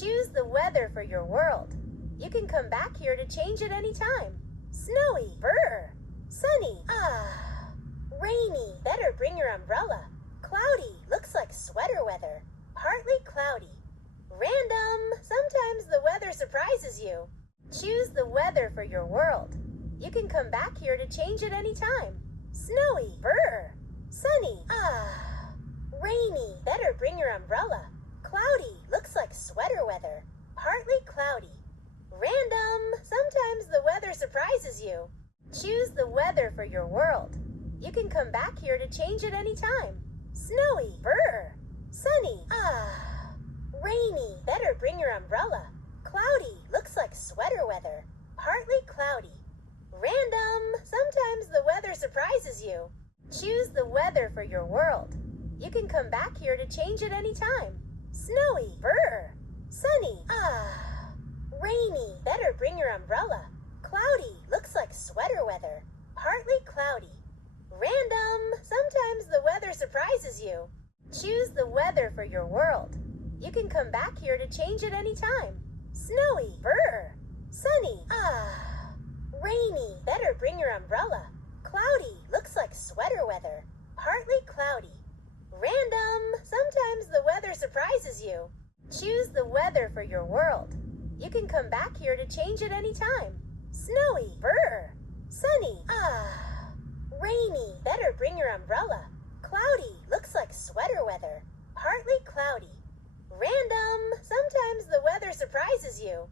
Choose the weather for your world. You can come back here to change it any time. Snowy, brr. Sunny, ah. Rainy, better bring your umbrella. Cloudy, looks like sweater weather. Partly cloudy. Random, sometimes the weather surprises you. Choose the weather for your world. You can come back here to change it any time. Snowy, brr. Sunny, ah. Rainy, better bring your umbrella. Cloudy, looks like sweater weather. Partly cloudy. Random, sometimes the weather surprises you. Choose the weather for your world. You can come back here to change it any time. Snowy, brr. Sunny, ah. Rainy, better bring your umbrella. Cloudy, looks like sweater weather. Partly cloudy. Random, sometimes the weather surprises you. Choose the weather for your world. You can come back here to change it any time. Snowy, brr. Sunny, ah. Rainy, better bring your umbrella. Cloudy, looks like sweater weather. Partly cloudy. Random, sometimes the weather surprises you. Choose the weather for your world. You can come back here to change it any time. Snowy, brr. Sunny, ah. Rainy, better bring your umbrella. Cloudy, looks like sweater weather. Partly cloudy. Random, sometimes the weather surprises you. Choose the weather for your world. You can come back here to change it any time. Snowy, brr. Sunny, ah. Rainy, better bring your umbrella. Cloudy, looks like sweater weather. Partly cloudy. Random, sometimes the weather surprises you.